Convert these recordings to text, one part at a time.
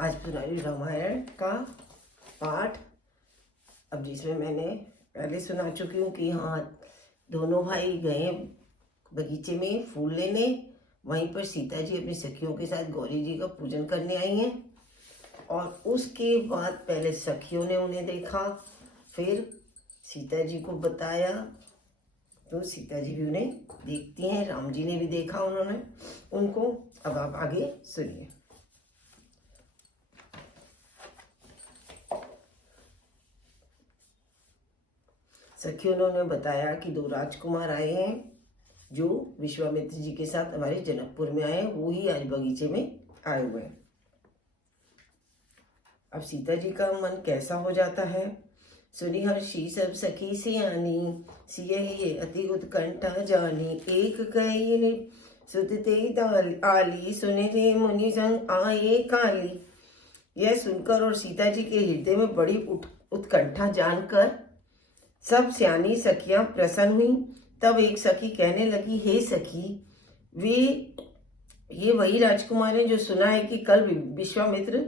आज पुरानी रामायण का पाठ, अब जिसमें मैंने पहले सुना चुकी हूँ कि हाँ, दोनों भाई गए बगीचे में फूल लेने। वहीं पर सीता जी अपनी सखियों के साथ गौरी जी का पूजन करने आई हैं। और उसके बाद पहले सखियों ने उन्हें देखा, फिर सीता जी को बताया, तो सीता जी भी उन्हें देखती हैं। राम जी ने भी देखा उन्होंने उनको। अब आप आगे सुनिए। सखियों ने उन्हें बताया कि दो राजकुमार आए हैं जो विश्वामित्र जी के साथ हमारे जनकपुर में आए हैं, वो ही आज बगीचे में आए हुए हैं। अब सीता जी का मन कैसा हो जाता है। सुनी हर्षी सब सखी सियानी, सियहि अति उत्कंठा जानी। एक कही सुतते आली, सुने रे मुनि संग आए काली। यह सुनकर और सीता जी के हृदय में बड़ी उत्कंठा जानकर सब सियानी सखियां प्रसन्न हुई। तब एक सखी कहने लगी, हे सखी, ये वही राजकुमार हैं जो सुना है कि कल विश्वामित्र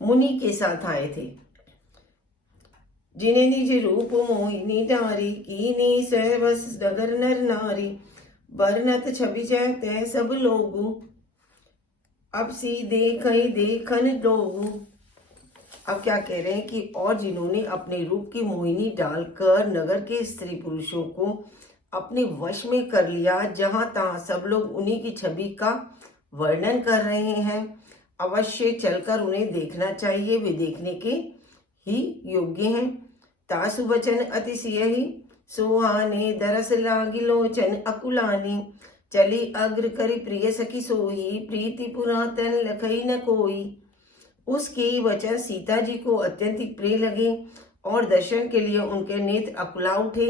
मुनि के साथ आए थे, जिन्हें निज रूप मोहिनी डारी, कीनी सहवस नगर नर नारी। बरनत छवि तय सब लोगु, अब सी देखन लोगु। अब क्या कह रहे हैं कि और जिन्होंने अपने रूप की मोहिनी डालकर नगर के स्त्री पुरुषों को अपने वश में कर लिया, जहां तहां सब लोग उन्हीं की छवि का वर्णन कर रहे हैं, अवश्य चलकर उन्हें देखना चाहिए। वे देखने के ही योग्य हैं। तासु वचन अतिशयहि सोहाने, दरस लागी लोचन अकुलाने। चली अग्र करी प्रिय सखी सोई, प्रीति पुरातन लखई न कोई। उसके वचन सीता जी को अत्यंत प्रिय लगे और दर्शन के लिए उनके नेत्र अकुला उठे।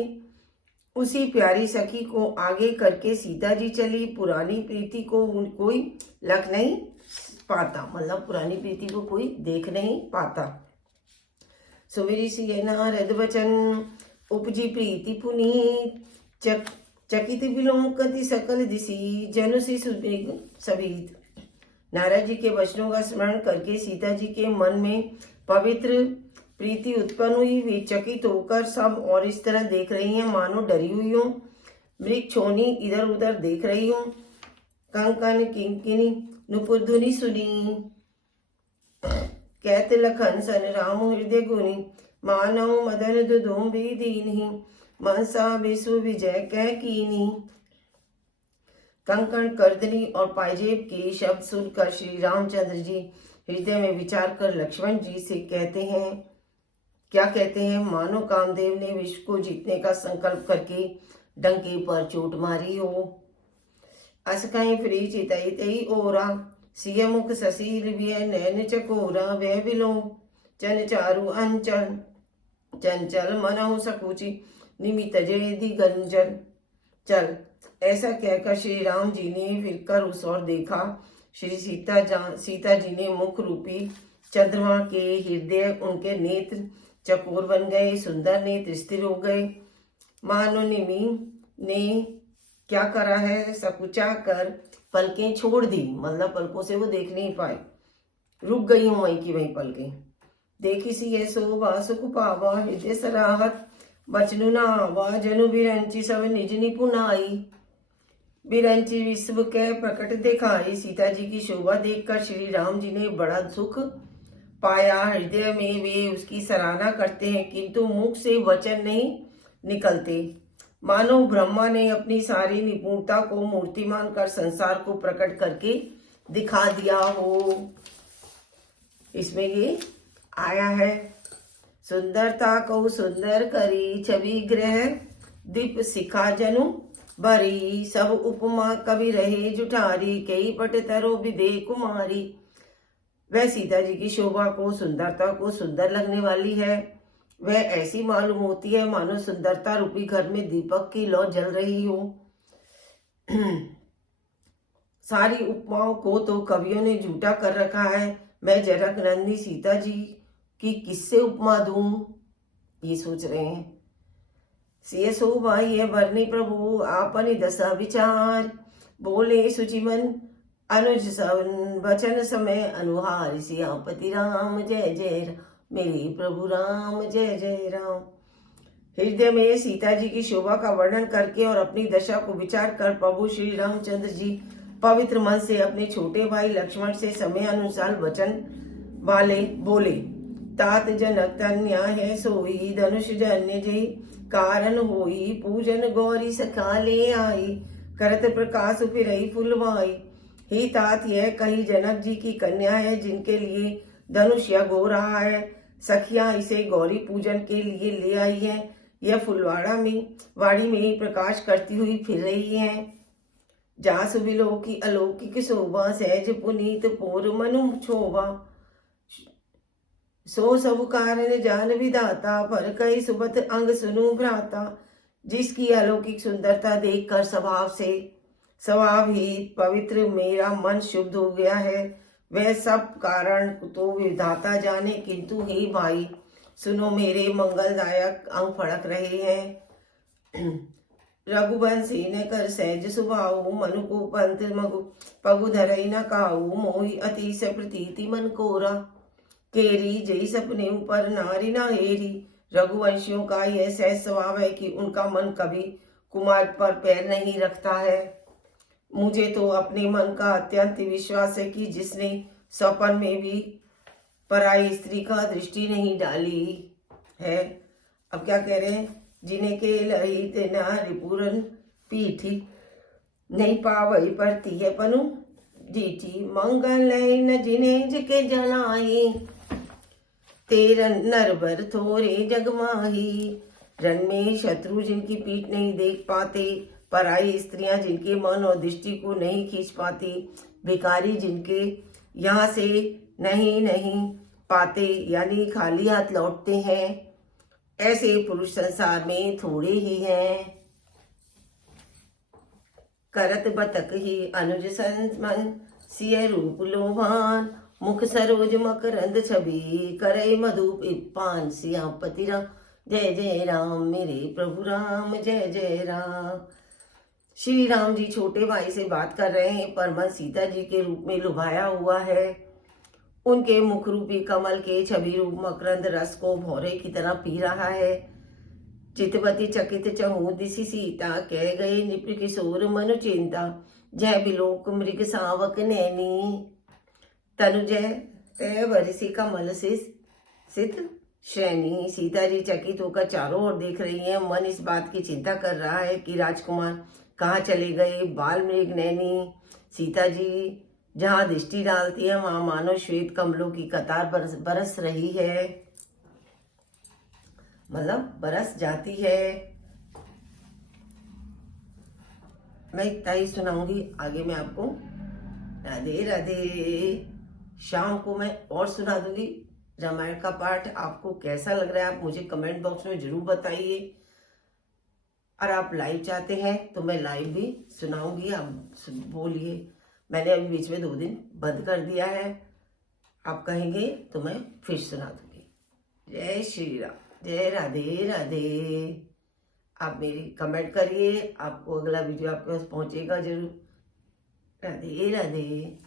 उसी प्यारी सखी को आगे करके सीता जी चली। पुरानी प्रीति को कोई लख नहीं पाता, मतलब पुरानी प्रीति को कोई देख नहीं पाता। सुविरी सी नारद वचन, उपजी प्रीति पुनीत। चकित विलोकति सकल दिशी, जनुसी सुदृग सबीत। नारद जी के वचनों का स्मरण करके सीता जी के मन में पवित्र प्रीति उत्पन्न हुई। वे चकित होकर सब और इस तरह देख रही हैं मानो डरी हुई हो। मृक्षोनी इधर उधर देख रही हो। कंकन किंकिनी नुपुर धुनि सुनी, कहत लखन सन राम हृदय गुनी। मानव मदन दुदुम्बी दीन्ही, मनसा विश्व विजय कह कीनी। कंकण कर्दनी और पायजेब के शब्द सुनकर श्री रामचंद्र जी हृदय में विचार कर लक्ष्मण जी से कहते हैं, क्या कहते हैं, मानो कामदेव ने विश्व को जीतने का संकल्प करके डंके पर चोट मारी हो। असकाई फ्री चितई तई ओरा, सिय मुख ससील व्यय नैन चकोरा। वह बिलो चन चारु अंचल, चंचल मनहु सकुचि निमित जय दिगंजन। चल, ऐसा कहकर श्री राम जी ने फिरकर उस ओर देखा। श्री सीता जी ने मुख रूपी चंद्रमा के हृदय उनके नेत्र चकोर बन गए, सुंदर नेत्र स्थिर हो गए। मानो निमि ने क्या करा है, सकुचा कर पलकें छोड़ दी, मतलब पलकों से वो देख नहीं पाए, रुक गई हूं वहीं की वहीं पलकें। देखी सी ये शोभा सुख पावा, हृदय सराहत बचनु ना आवा। जनु बिरंची सब निज निपुनाई, बिरंची विश्व के प्रकट दिखाई। सीता जी की शोभा देखकर श्री राम जी ने बड़ा सुख पाया। हृदय में वे उसकी सराहना करते हैं, किंतु मुख से वचन नहीं निकलते। मानो ब्रह्मा ने अपनी सारी निपुणता को मूर्तिमान कर संसार को प्रकट करके दिखा दिया हो। इसमें ये आया है, सुंदरता को सुंदर करी, छवि ग्रह दीप सिखा जनु भरी। सब उपमा कवि रहे जुठारी, कई पट तरो विदे कुमारी। वह सीता जी की शोभा को, सुंदरता को सुंदर लगने वाली है। वह ऐसी मालूम होती है मानो सुंदरता रूपी घर में दीपक की लौ जल रही हो। सारी उपमाओं को तो कवियों ने झूठा कर रखा है। मैं जनक नंदी सीता जी की किससे उपमा दूं, ये सोच रहे हैं। सिय शोभा ये बरनी प्रभु आपनि दशा विचार, बोले सुचिमन अनुज सन वचन समय अनुहार सियापति राम जय जय राम, मेरे प्रभु राम जय जय राम। हृदय में सीता जी की शोभा का वर्णन करके और अपनी दशा को विचार कर प्रभु श्री रामचंद्र जी पवित्र मन से अपने छोटे भाई लक्ष्मण से समय अनुसार वचन वाले बोले। तात जनक तन्या है सोई धनुष जन्य जी, कारण होई पूजन गौरी सखा ले आई, करत प्रकाश फिरई फुलवाई। ही तात यह कही जनक जी की कन्या है जिनके लिए धनुष यज्ञ हो रहा है, सखियां इसे गौरी पूजन के लिए ले आई है। यह वाड़ी में प्रकाश करती हुई फिर रही है। जासु विलोकी अलौकिक शोभा, सहज पुनीत पूर मनु क्षोभा। सो सब कारण जान विधाता, पर कई सुबत अंग सुनु भ्राता। जिसकी अलौकिक सुंदरता देखकर स्वभाव ही पवित्र मेरा मन शुद्ध हो गया है। वह सब कारण तो विधाता जाने, किंतु हे भाई सुनो मेरे मंगलदायक अंग फड़क रहे हैं। रघुवंशी ने कर सहज सुभाऊ, मनु को पंत मगु पगु धरई न काऊ। मोहि अतिश प्रतीति मन कोरा, केरी जई सपने ऊपर नारी ना हेरी। रघुवंशियों का यह सहज स्वभाव है कि उनका मन कभी कुमार पर पैर नहीं रखता है। मुझे तो अपने मन का अत्यंत विश्वास है कि जिसने स्वप्न में भी पराई स्त्री का दृष्टि नहीं डाली है। अब क्या कह रहे हैं, जिन्हें के लही तेना रिपुरन पीठी, नहीं पावई परती है पनु जीठी। मंगल न जिन्हें जिके जनाई, तेरन नरबर थोरे जगमाही। रण में शत्रु जिनकी पीठ नहीं देख पाते, पराई स्त्रियां जिनके मन और दृष्टि को नहीं खींच पाती, भिखारी जिनके यहाँ से नहीं पाते यानी खाली हाथ लौटते हैं, ऐसे पुरुष संसार में थोड़े ही हैं। करत बतक ही अनुज मन, सिय रूप लोभान। मुख सरोज मकरंद छवि, करई मधुप पान। सियापति राम जय जय राम, मेरे प्रभु राम जय जय राम। श्री राम जी छोटे भाई से बात कर रहे हैं, पर मन सीता जी के रूप में लुभाया हुआ है। उनके मुख रूपी कमल के छवि रूप मकरंद रस को भौरे की तरह पी रहा है। चितवती चकित चहु दिशि सीता, कह गए निप्र किशोर मनु चिंता। जय बिलोक मृग सावक नैनी, तनुजय तय वरिसी कमल से सित श्रेणी। सीता जी चकित होकर चारों ओर देख रही हैं। मन इस बात की चिंता कर रहा है कि राजकुमार कहाँ चले गए। बाल मृग नैनी सीता जी जहाँ दृष्टि डालती है वहां मानो श्वेत कमलों की कतार बरस रही है, मतलब बरस जाती है। मैं इतना ही सुनाऊंगी, आगे मैं आपको राधे राधे। शाम को मैं और सुना दूंगी रामायण का पाठ। आपको कैसा लग रहा है आप मुझे कमेंट बॉक्स में जरूर बताइए। और आप लाइव चाहते हैं तो मैं लाइव भी सुनाऊंगी, आप बोलिए। मैंने अभी बीच में 2 दिन बंद कर दिया है, आप कहेंगे तो मैं फिर सुना दूंगी। जय श्री राम, जय राधे राधे। आप मेरी कमेंट करिए, आपको अगला वीडियो आपके पास पहुंचेगा जरूर। राधे राधे।